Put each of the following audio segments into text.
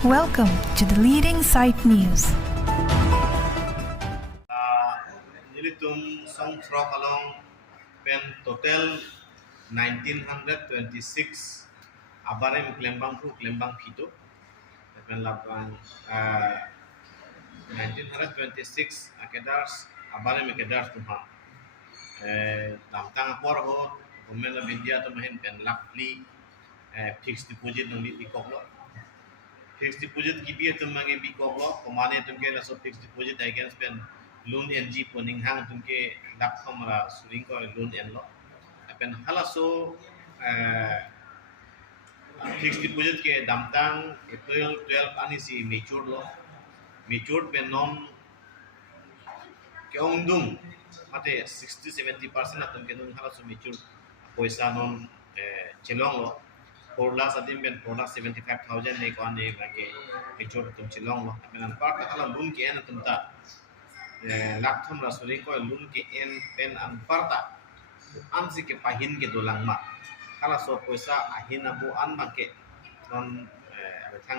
Welcome to the Leading Site News. Nilitum song frog along pen total 1926 abarem klembang kito pen laban 1926 akedars abarem akedars tuha lamtang apor ho government of India to mahin pen lakli fixed deposit nang di koklo fixed deposit kibi tum mangi bi koklo komane tum ke la so fixed deposit against pen loan NG poning hang tum ke dak kamera suring ko loan en lo pen hala so fixed deposit ke damtang April 12 ani si mature pen non ke ongdung mate 60-70% atum ke nung hala so mature poisa non chelong lo Porla sadim ben porla 75,000 ne ko ane ke mature tum chelong lo pen an part hala loan ke en tum ta lakham rasuri ko loan ke en pen an parta am si ke pahin ke dolang ma kala so poisa ahin abu an ma ke non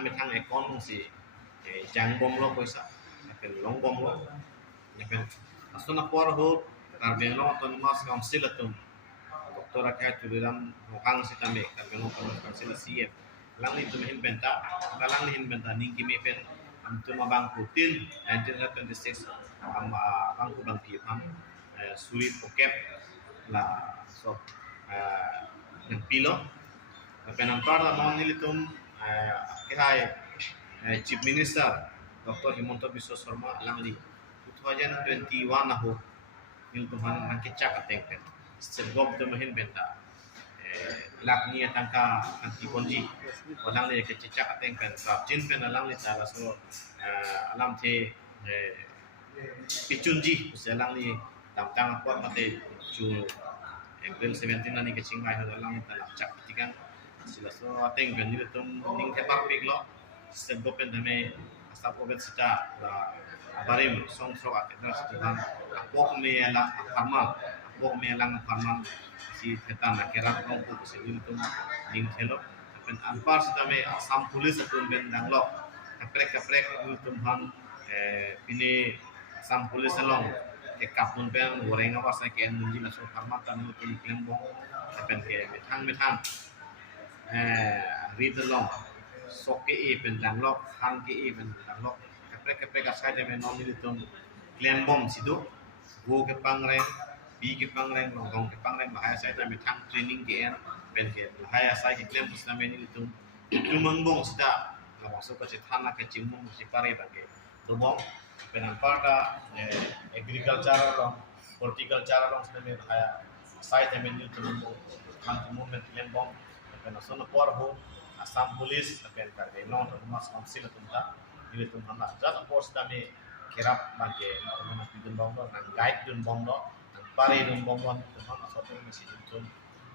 metang ekon si jang bom lo poisa pen long bom lo pen asuna por ho karbeno autonomous council atum doktor akha tuliram hang si tame karbeno autonomous council CF lang ni tum hin benta lang ni hin benta ning ki me pen am tum bang putin 1926 am bang ku bang pi am suri pokep la so ng pilo penampar la mon nilitum kihai chief minister Dr. Himonto Biswa Sharma langli 2021 na ho yung tuhan ang kecak ateng pen sergob de mahin benta lakni atangka antikonji walang le kecak ateng pen sa jin pen alang le tara so alam the pichunji selang li tamtang apot mate chu April 17 nani ke Chiang Mai ho lang ta lak chak tikan sila so ateng ben ni tum ning the par pik lo sego pen dame asa po bet sita barim song so at na stuhan apok me la lang farman si theta na kerak kong ko se tum ning thelo pen anpar sita me asam police tum ben danglo kaprek tum han pine asam police long ke kapun pen goreng apa sa ke nunji na so farma tan tu klembo pen ke metang read along sok ke pen danglok hang ke pen danglok kaprek asai de non ni tum klembom situ go ke pangreng bi ke pangreng long ke pangreng bahaya sai ta metang training ke en pen ke bahaya sai ke klem pusna me ni tum tumangbong sita la masuk ke thana ke cimun si pare bage domong penamparta agriculture long horticulture long sene bahaya sai te menu tum kan movement lembong penasono por ho Assam police pen kar de non mas council tum ta ni tum hana jat force ta me kerap bage tum pidun bong lo nang guide dun bong lo nang pare dun bong lo tum hana so tum si tum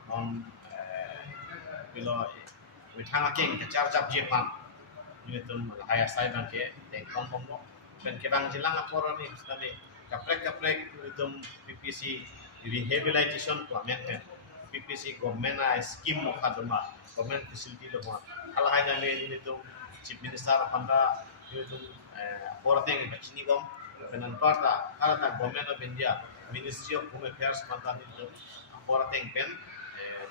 non bilo withanga king ke char chap je pan ni tum haya sai bang ke te kong bong lo pen ke bang jilang apor ni sene kaprek tum PPC rehabilitation to amen PPC government scheme mo kaduma government facility lo mo ala hay na ni tum chief minister apanda ni tum porteng bachini gom penan parta ala ta government of India ministry of home affairs manta ni tum porteng pen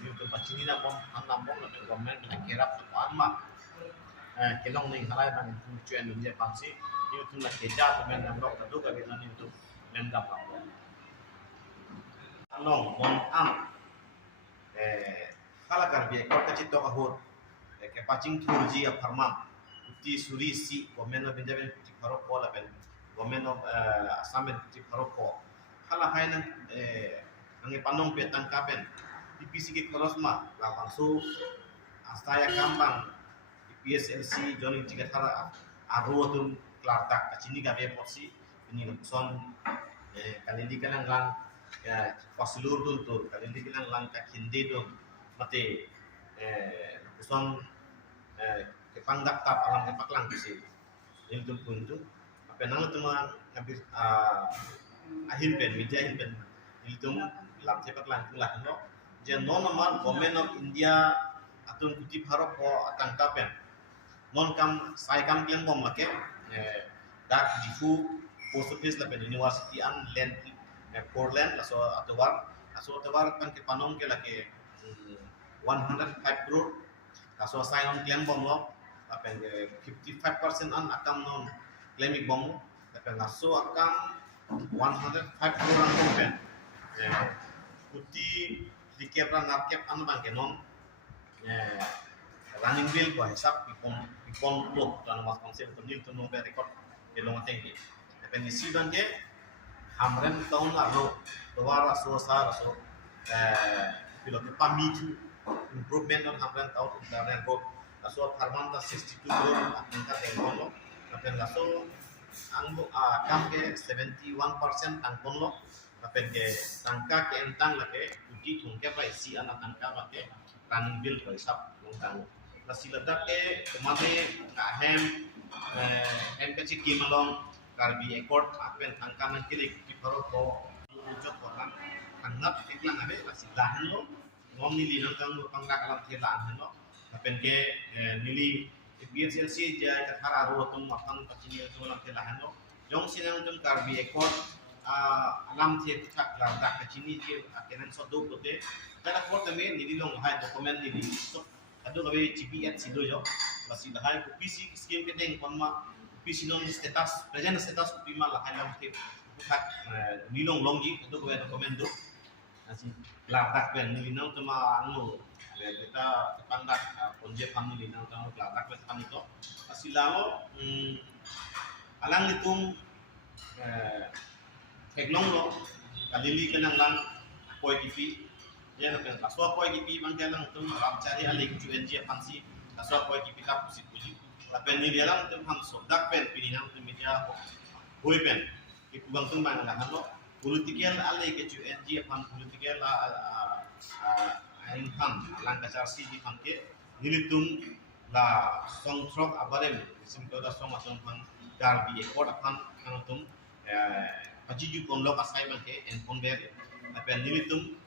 ni tum bachini na bom anam bom na government ni kerap to anma kelong ni halai man chuen ni pangsi ni tum na keja to men nam rok tu ga ni tum lengkap long mon am kala karbi kor kacit to kahur ke pacing thurji a farman uti suri si government of India ti farok ko la ben government of Assam ti farok ko kala haina angi panong pe tangka ben PPC ke koros ma la bangsu astaya kambang PSLC joining tiga thara aro tum klartak kacini ga be porsi ini son kalindi kanang lang paslur dun tur kalindi kanang lang ka hindi dun mate son ke pangdak tap alang ke paklang kisi indum puntu apa nang tuma habis ahil pen media ahil pen indum lam se paklang tulah no je non man government of India atun kuti bharok ko atang kapen non kam sai kam klem bom lake dak difu post office la university an len Portland laso atawar kan ke panom ke lake 105 crore laso sign on klem bom lo apen 55% an akam non claiming bom lo apen laso akam 105 crore an kompen kuti di kepra narkep an bang non running bill ko hisap ipon lo dan mas konsep tunil tu nomor record belum tinggi tapi di sidang ke hamren tahun lalu dua raso pilot pamicu improvement on hamren tahun dan road laso harmanta 62 crore angka tengkon lo tapi laso anggo kam ke 71% angkon lo tapi ke tangka ke entang lake uji tungke pa isi anak tangka lake running bill ko hisap longkang nasi ledak ke kemana nggak hem kecil kimalong karbi ekor apen angkaman kilik di perut ujung koran anggap iklan ada nasi lahan lo ngom nili nangkang lo panggak alam lahan lo apen ke nili BSLC jaya kathar aru tum makan kecil itu alam lahan lo jong sinang tum karbi ekor alam thia tak ladak kecil dia akenan sodo kote kada kor tame nili long hai dokumen nili ado kabe GPS sido jo basi lahai ko PC scheme kedeng konma PC non status present status ko pima lahai lam ke bukat nilong longgi ado kabe dokumento asi ladak ben nilinang tama anu kita pandak ponje pam nilinang tama ladak ben pam itu asi lalo alang nitung keglong lo kalili kenang lang koi kipi ya kan aswa koi kipi bangkalang tum ram cari alik UNG pansi aswa koi kipi tap puji tapi ni dia lang tum han sodak pen pininang tum media hoi pen ipu bang tum bang lah lo politikal alik UNG pan politikal ain han lang kasar si di pan ke nilitum la song trok abarem sim ko da song aton pan darbi ekor pan kan tum paji ju kon lo kasai bangke en kon ber tapi nilitum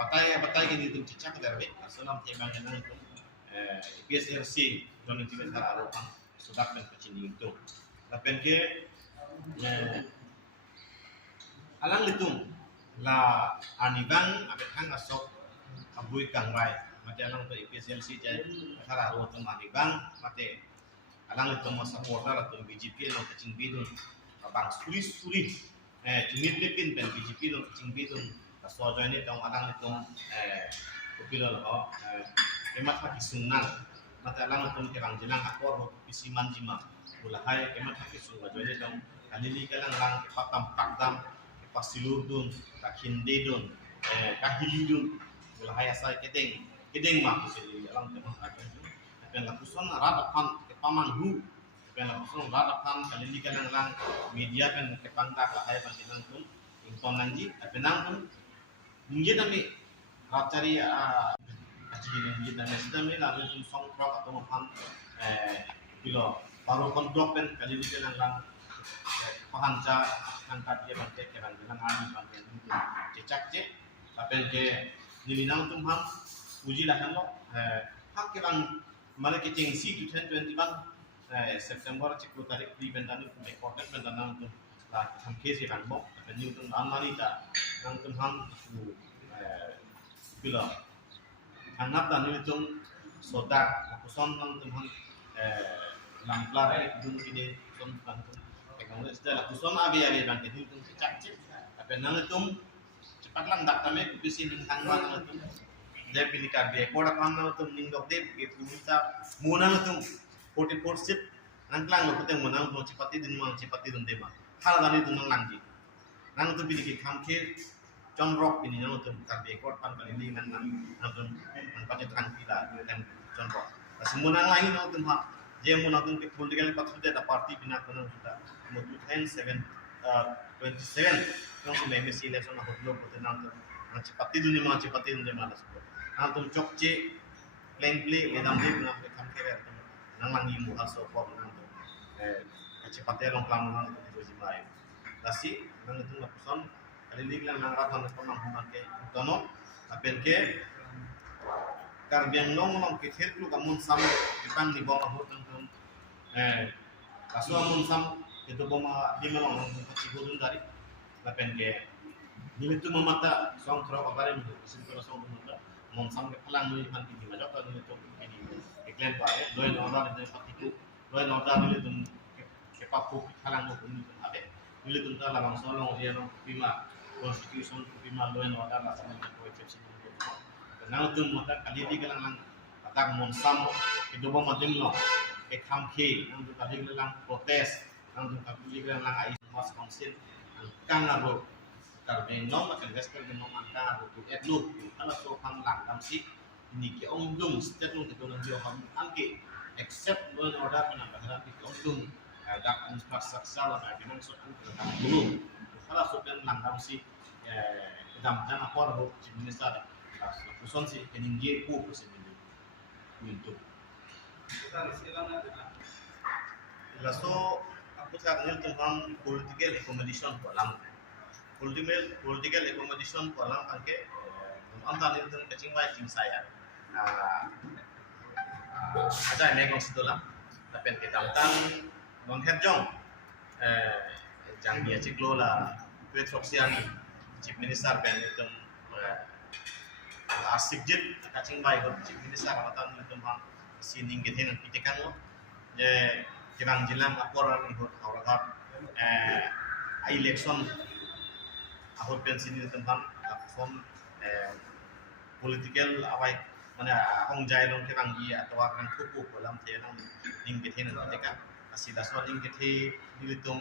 batai ke nitum cicak darbe asalam tema dengan itu PSRC don itu bentar aropan sudah kan kecil itu lapen ke alang litum la anibang abet hang asok abui kang rai mate alang to PSRC jai kara aropan anibang mate alang litum supporter atau BJP lo kecil bidun bang suri jinit pin pen BJP lo kecil bidun so ini tong alang itu kupilo lo kemat haki sunang mata alang itu kerang jenang akor pisi manjima ulahai kemat haki sunang jadi tong kalili kalang lang kepatam pakdam kepasilur dun kakhinde dun kahili dun ulahai asai kedeng mah kusili alang temang akan dun tapi lakuson radapan kepamanghu tapi lakuson radapan kalili kalang lang media kan kepangkat lahai panjenang dun ingkon lanji tapi nang dun mungkin kami cari aji mungkin kami sedang ni lalu tu song prok atau makan kilo baru kontrol pen kali ni dengan lang pahanca angkat dia bangkit kerana dengan ani bangkit itu cecak cek tapi ke nilinang tu ham uji lah kan lo hak kerang malah kecing si 2021 September cikgu tarik di bendan itu rekordan bendan itu lah ham kesi kan bok tapi ni tu anani ta nang tum ham bila anap dan itu sodak akuson nang tum ham lamplar dun kini tum kan pegang setelah akuson abi bang itu tum cecak tapi nang itu cepat lang dak tame kubisi ning tangwan nang itu dia pilih karbi kodak nang tum ning dok dep itu kita munang tum 44 sit nang lang lo kuteng munang tum cepati dun dema hal dan itu nang langji nang tu pilih kamke John Rock ini nang tu karbi ekor pan kali ini nang tu nang pakai tranquila dan John Rock. Semua nang lain nang tu ha. Dia mun nang tu political party ada parti bina kono sudah. Mu 27 nang tu MSC election nang hotlo kote nang tu nang cepati dunia mana sebut. Nang tu cokce plain play edam dia nang kamke nang langi mu haso form nang tu. Cepati long plan nang tu jimai. Tasi nang tu nak kalilig lang nang rapan na pamanghuman kay tono apen ke karbiang long ke thir lu kamun sam ipang ni bom ahut nang kaso amun sam itu bom di melong nang sigurun dari lapen ke nilitu mamata song thro abare mi sin to song mamata mon sam ke phalang ni man ti ma jok ta nilitu ini iklen pa loin order de patiku loin order nilitu ke papu phalang no nilitu abe nilitu ta la bang solong dia no pima constitution pima loin order la sama ko exception nang tu mata kali di kalang atak mon sam ke do bom madim lo ke kham ke nang tu kali kalang protest nang tu kali kalang ai mas council kang aro karbe nom akan gaspel ke nom angka aro tu etlu ala so kham lang dam si ini ke ong dung state lu ke nang jo ham angke except loan order kana bahara ke ong dung dak infrastructure la ke nang so an ke dam dulu ala so kan lang dam si dam jana por ho chief minister Puson si keninggi po po si Minto. Laso aku sa kanil tentang political accommodation ko lang. Political accommodation ko lang angke anta nil tentang kacing bai tim saya. Aja ini kong situ lang. Tapi kita tentang non herjong jang dia ciklo la tweet sosial chief minister pen itu asik jit kacing bai ko chief minister matan itu mah sining ke thin pitekan lo je kirang jilang apor ni hot auragat election ahot pen sini tentang form political awai mana hong jai long kirang gi atau akan kuku dalam tenang ning ke thin pitekan asida so ning ke thi nitum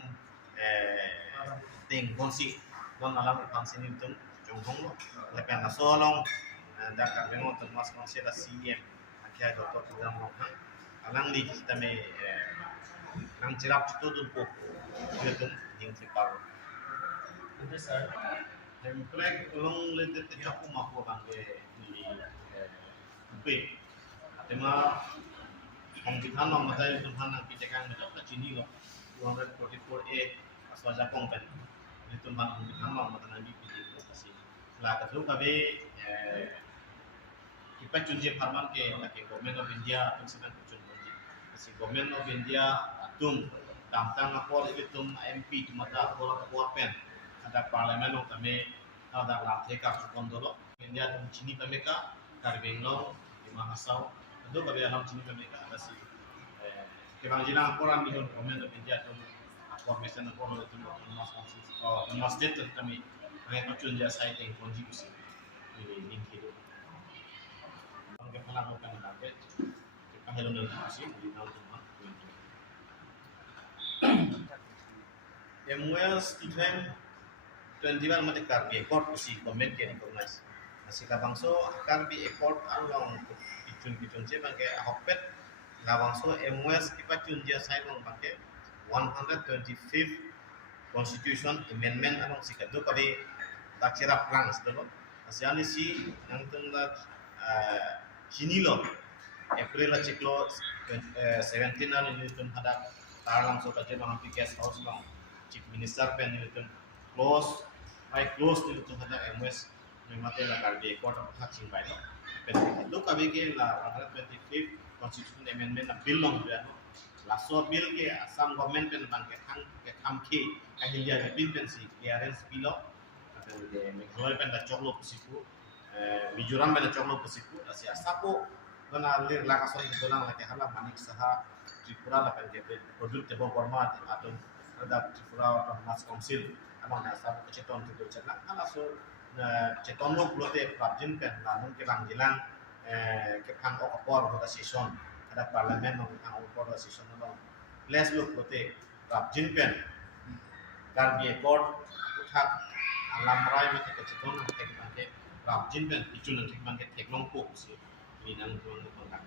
ting konsi don alam pang sini tum jonghong lo lekan asolong dakar memang termas konsida CM akhirnya doktor program lokal alang di kita me nang cirap itu tu itu yang cipar dan plek ulung lede tercapu mahu bangke di B tema pembicaraan nama saya itu mana kita kan macam kecini lo 244A asal Jepang kan itu mana pembicaraan nama nanti pilih kasih lah ketu kami kita cunji farman ke government of India atum sedang cunji si government of India atum damtang apor itum MP tumata apor kapuapen ada parlimen of kami ada lathe ka kondolo India tum chini kami ka karbenglo di mahasau itu kami alam chini kami ka ada si kebang jina aporan di government of India tum apor mesen apor itum mas state kami kami cunji saya teng konji usi ini hidup ke pala ko kan dapat kita hello na kasi di dalam rumah MWS event 21 mate karbi ekor si comment ke recognize nasi kabangso karbi ekor along kitun je bangke ahopet labangso MWS kita tunja sai long bangke 125th constitution amendment along si kadu kabe dakira plans dolo asiani si nang tungla Kini lo April la ciklo 17 na nilitun hada tarlam so kaje bang guest house bang chief minister pen nilitun close nilitun hada MS memate la karbe court of touching by pen lo kabe ke la 125th constitution amendment na bill long dia la so bill ke assam government pen bang ke kham ke kahilya bill pen si clearance bill pen de meghalaya pen da choklo pusiku Mizoram pada coklo pusiku asia sapo gana lir laka so dolang laki hala manik saha Tripura la pen produk tebo format atau ada Tripura atau mas council amang na sapo ceton tu cerna hala so ceton lo plote prabjin pen lanung ke lang jilang ke khang opor pada session ada parlimen no khang opor session no les lo plote prabjin pen karbi ekor uthak alam rai mate ke ceton no ke mate prabjin pen itu nanti bangke teklong pok si minang tuan kontak